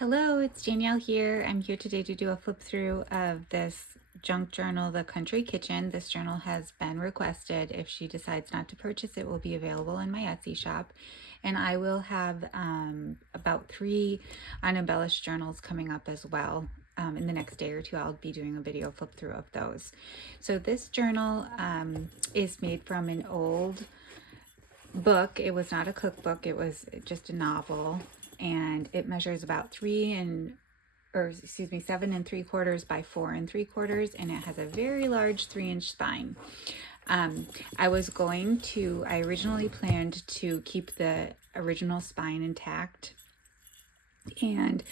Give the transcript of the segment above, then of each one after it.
Hello, it's Danielle here. I'm here today to do a flip through of this junk journal, The Country Kitchen. This journal has been requested. If she decides not to purchase it, will be available in my Etsy shop. And I will have about 3 unembellished journals coming up as well. In the next day or two, I'll be doing a video flip through of those. So this journal is made from an old book. It was not a cookbook, it was just a novel, and it measures about 7 3/4 by 4 3/4, and it has a very large 3-inch spine. I originally planned to keep the original spine intact, and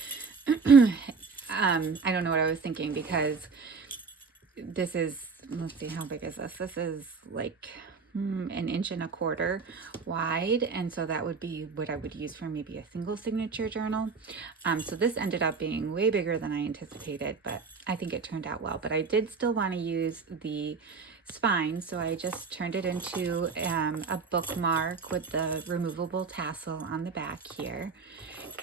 I don't know what I was thinking, because this is, let's see, how big is this? This is like 1.25 inches wide, and so that would be what I would use for maybe a single signature journal. So this ended up being way bigger than I anticipated, but I think it turned out well. But I did still want to use the spine, so I just turned it into a bookmark with the removable tassel on the back here.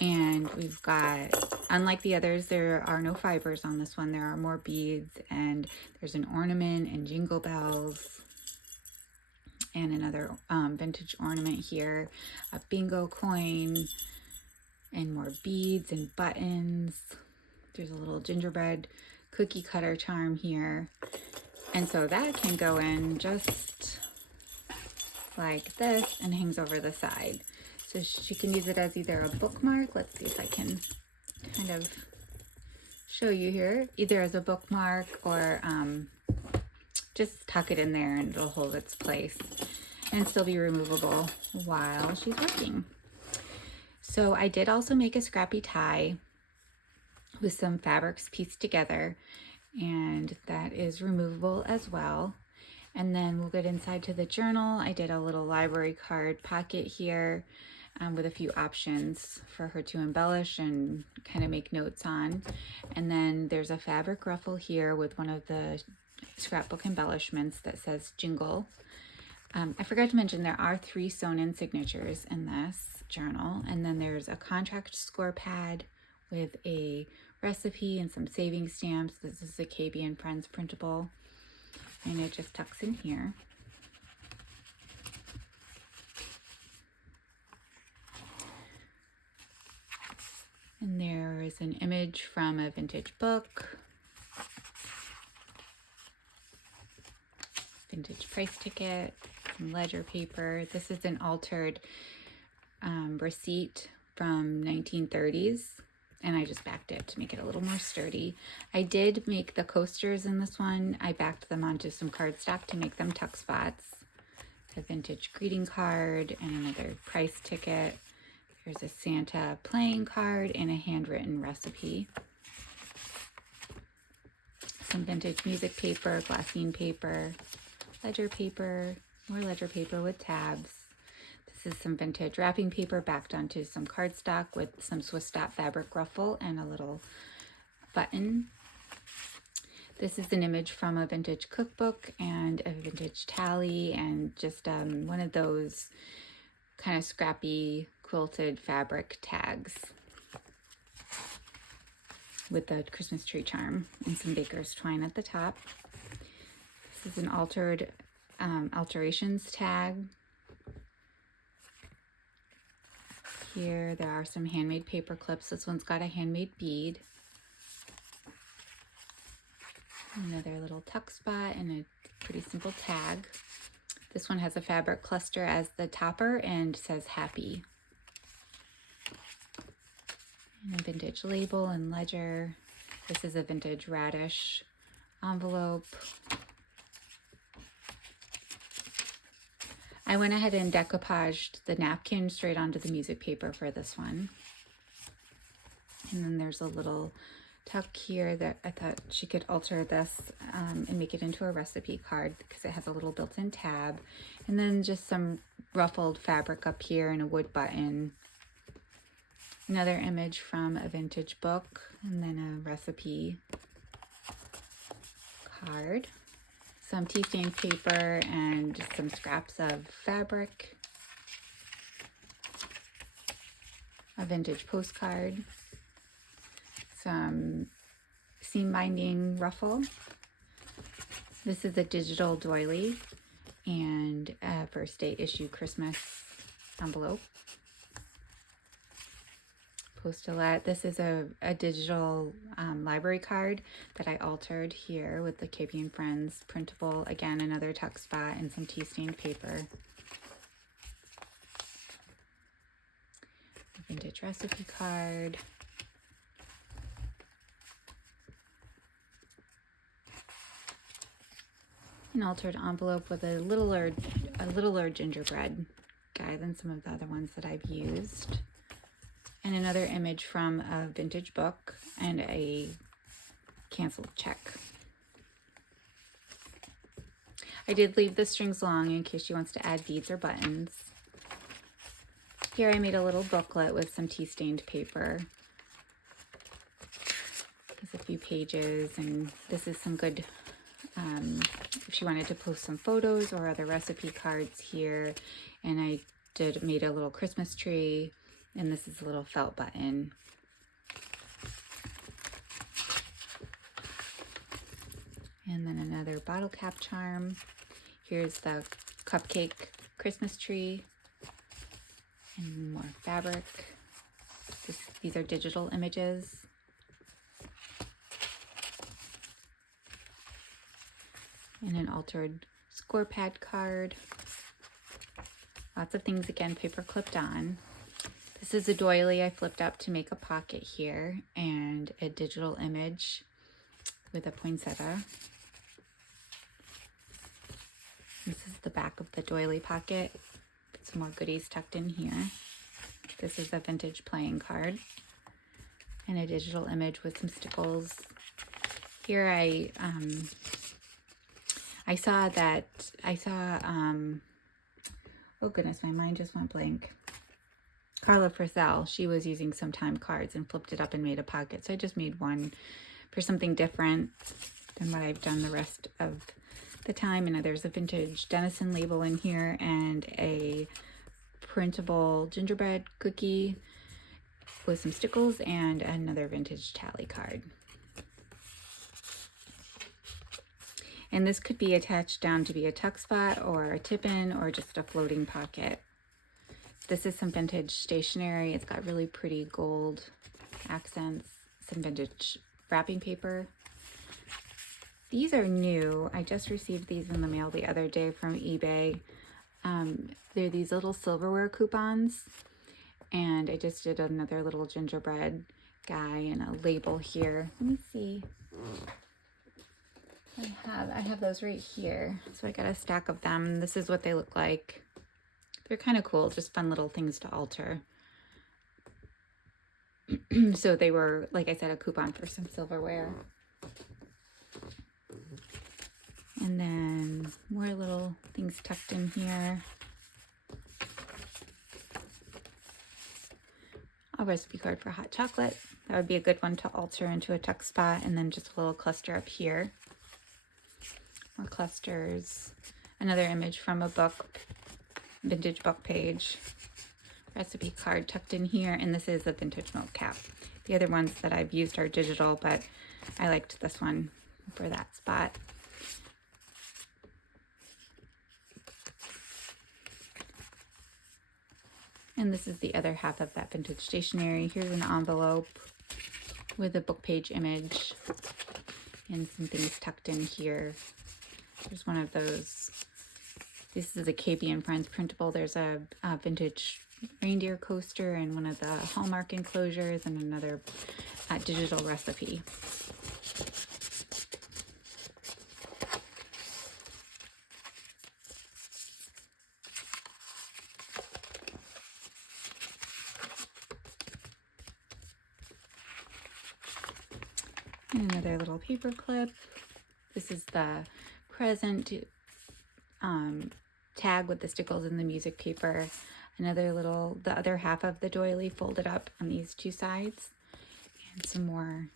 And we've got, unlike the others, there are no fibers on this one. There are more beads, and there's an ornament and jingle bells and another vintage ornament here, a bingo coin, and more beads and buttons. There's a little gingerbread cookie cutter charm here. And so that can go in just like this and hangs over the side. So she can use it as either a bookmark. Let's see if I can kind of show you here, either as a bookmark or just tuck it in there and it'll hold its place and still be removable while she's working. So I did also make a scrappy tie with some fabrics pieced together, and that is removable as well. And then we'll get inside to the journal. I did a little library card pocket here with a few options for her to embellish and kind of make notes on. And then there's a fabric ruffle here with one of the scrapbook embellishments that says jingle. I forgot to mention there are 3 sewn-in signatures in this journal, and then there's a contract score pad with a recipe and some saving stamps. This is the KBandFriends printable, and it just tucks in here. And there is an image from a vintage book, vintage price ticket, some ledger paper. This is an altered receipt from 1930s, and I just backed it to make it a little more sturdy. I did make the coasters in this one. I backed them onto some cardstock to make them tuck spots. A vintage greeting card and another price ticket. There's a Santa playing card and a handwritten recipe. Some vintage music paper, glassine paper, ledger paper, more ledger paper with tabs. This is some vintage wrapping paper backed onto some cardstock with some Swiss dot fabric ruffle and a little button. This is an image from a vintage cookbook and a vintage tally, and just one of those kind of scrappy quilted fabric tags with the Christmas tree charm and some baker's twine at the top. This is an altered alterations tag. Here there are some handmade paper clips. This one's got a handmade bead. Another little tuck spot and a pretty simple tag. This one has a fabric cluster as the topper and says happy. And a vintage label and ledger. This is a vintage radish envelope. I went ahead and decoupaged the napkin straight onto the music paper for this one. And then there's a little tuck here that I thought she could alter this and make it into a recipe card because it has a little built-in tab. And then just some ruffled fabric up here and a wood button. Another image from a vintage book, and then a recipe card. Some tea stain paper and some scraps of fabric. A vintage postcard. some seam binding ruffle. This is a digital doily and a birthday issue Christmas envelope. Postulette. This is a digital library card that I altered here with the KBandFriends printable. Again, another tuck spot and some tea stained paper. Vintage recipe card. An altered envelope with a littler gingerbread guy than some of the other ones that I've used. And another image from a vintage book and a canceled check. I did leave the strings long in case she wants to add beads or buttons. Here I made a little booklet with some tea stained paper. There's a few pages, and this is some good, if she wanted to post some photos or other recipe cards here. And I made a little Christmas tree. And this is a little felt button. And then another bottle cap charm. Here's the cupcake Christmas tree. And more fabric. These are digital images. And an altered score pad card. Lots of things, again, paper clipped on. This is a doily I flipped up to make a pocket here, and a digital image with a poinsettia. This is the back of the doily pocket. Put some more goodies tucked in here. This is a vintage playing card and a digital image with some stickles. Here I saw oh goodness, my mind just went blank. Carla Purcell, she was using some time cards and flipped it up and made a pocket. So I just made one for something different than what I've done the rest of the time. And there's a vintage Denison label in here and a printable gingerbread cookie with some stickles and another vintage tally card. And this could be attached down to be a tuck spot or a tip-in or just a floating pocket. This is some vintage stationery. It's got really pretty gold accents, some vintage wrapping paper. These are new. I just received these in the mail the other day from eBay. They're these little silverware coupons. And I just did another little gingerbread guy and a label here. Let me see. I have those right here. So I got a stack of them. This is what they look like. They're kind of cool, just fun little things to alter. So they were, like I said, a coupon for some silverware. And then more little things tucked in here. A recipe card for hot chocolate. That would be a good one to alter into a tuck spot. And then just a little cluster up here. More clusters. Another image from a book, vintage book page. Recipe card tucked in here, and this is a vintage milk cap. The other ones that I've used are digital, but I liked this one for that spot. And this is the other half of that vintage stationery. Here's an envelope with a book page image and some things tucked in here. There's one of those. This is a KBandFriends printable. There's a vintage reindeer coaster and one of the Hallmark enclosures and another digital recipe. And another little paper clip. This is the present tag with the stickles and the music paper. Another little, the other half of the doily folded up on these two sides. And some more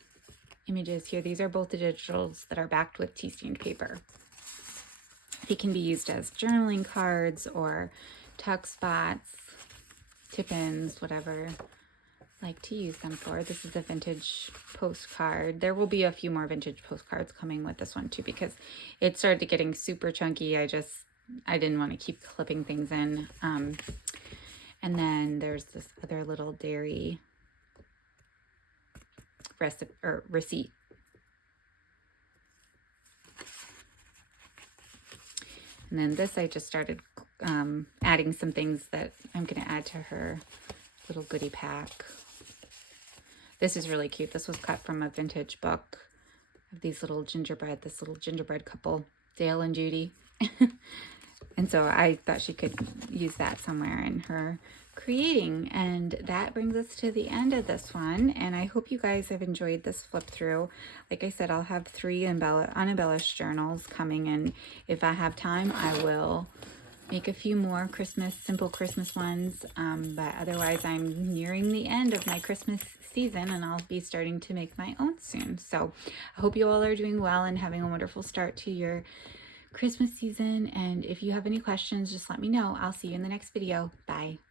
images here. These are both the digitals that are backed with tea stained paper. They can be used as journaling cards or tuck spots, tip-ins, whatever. like to use them for. This is a vintage postcard. There will be a few more vintage postcards coming with this one too, because it started getting super chunky. I didn't want to keep clipping things in. And then there's this other little dairy receipt. And then this, I just started adding some things that I'm going to add to her little goodie pack. This is really cute. This was cut from a vintage book of these little this little gingerbread couple, Dale and Judy. And so I thought she could use that somewhere in her creating. And that brings us to the end of this one. And I hope you guys have enjoyed this flip through. Like I said, I'll have 3 unembellished journals coming, and if I have time, I will make a few more simple Christmas ones. But otherwise, I'm nearing the end of my Christmas season, and I'll be starting to make my own soon. So I hope you all are doing well and having a wonderful start to your Christmas season. And if you have any questions, just let me know. I'll see you in the next video. Bye.